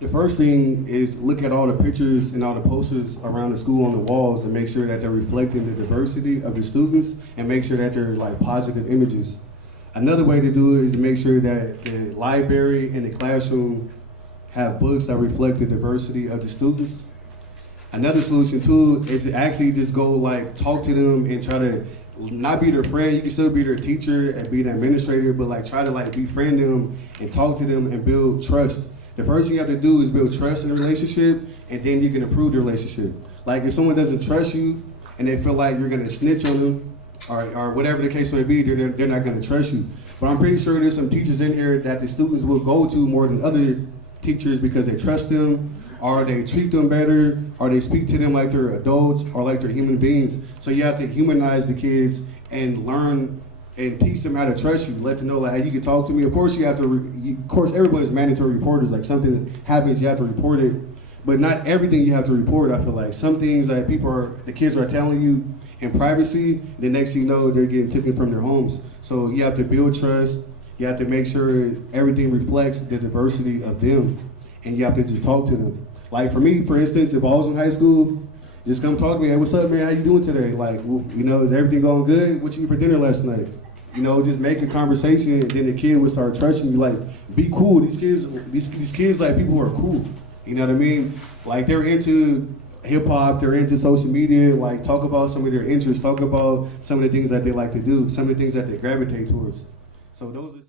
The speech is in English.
The first thing is look at all the pictures and all the posters around the school on the walls and make sure that they're reflecting the diversity of the students and make sure that they're like positive images. Another way to do it is to make sure that the library and the classroom have books that reflect the diversity of the students. Another solution too is to actually just go like talk to them and try to not be their friend. You can still be their teacher and be the administrator, but like try to like befriend them and talk to them and build trust. The first thing you have to do is build trust in a relationship, and then you can improve the relationship. Like if someone doesn't trust you and they feel like you're gonna snitch on them or whatever the case may be, they're not gonna trust you. But I'm pretty sure there's some teachers in here that the students will go to more than other teachers because they trust them, or they treat them better, or they speak to them like they're adults or like they're human beings. So you have to humanize the kids and learn and teach them how to trust you. Let them know like, hey, you can talk to me. Of course, you have to. Of course, everybody's mandatory reporters. Like something happens, you have to report it. But not everything you have to report. I feel like some things that the kids are telling you in privacy. The next thing you know, they're getting taken from their homes. So you have to build trust. You have to make sure everything reflects the diversity of them, and you have to just talk to them. Like for me, for instance, if I was in high school, just come talk to me. Hey, what's up, man? How you doing today? Like, well, is everything going good? What you eat for dinner last night? Just make a conversation, and then the kid would start trusting you. Like, be cool. These kids, like people who are cool. You know what I mean? Like they're into hip hop, they're into social media. Like talk about some of their interests. Talk about some of the things that they like to do. Some of the things that they gravitate towards. So those are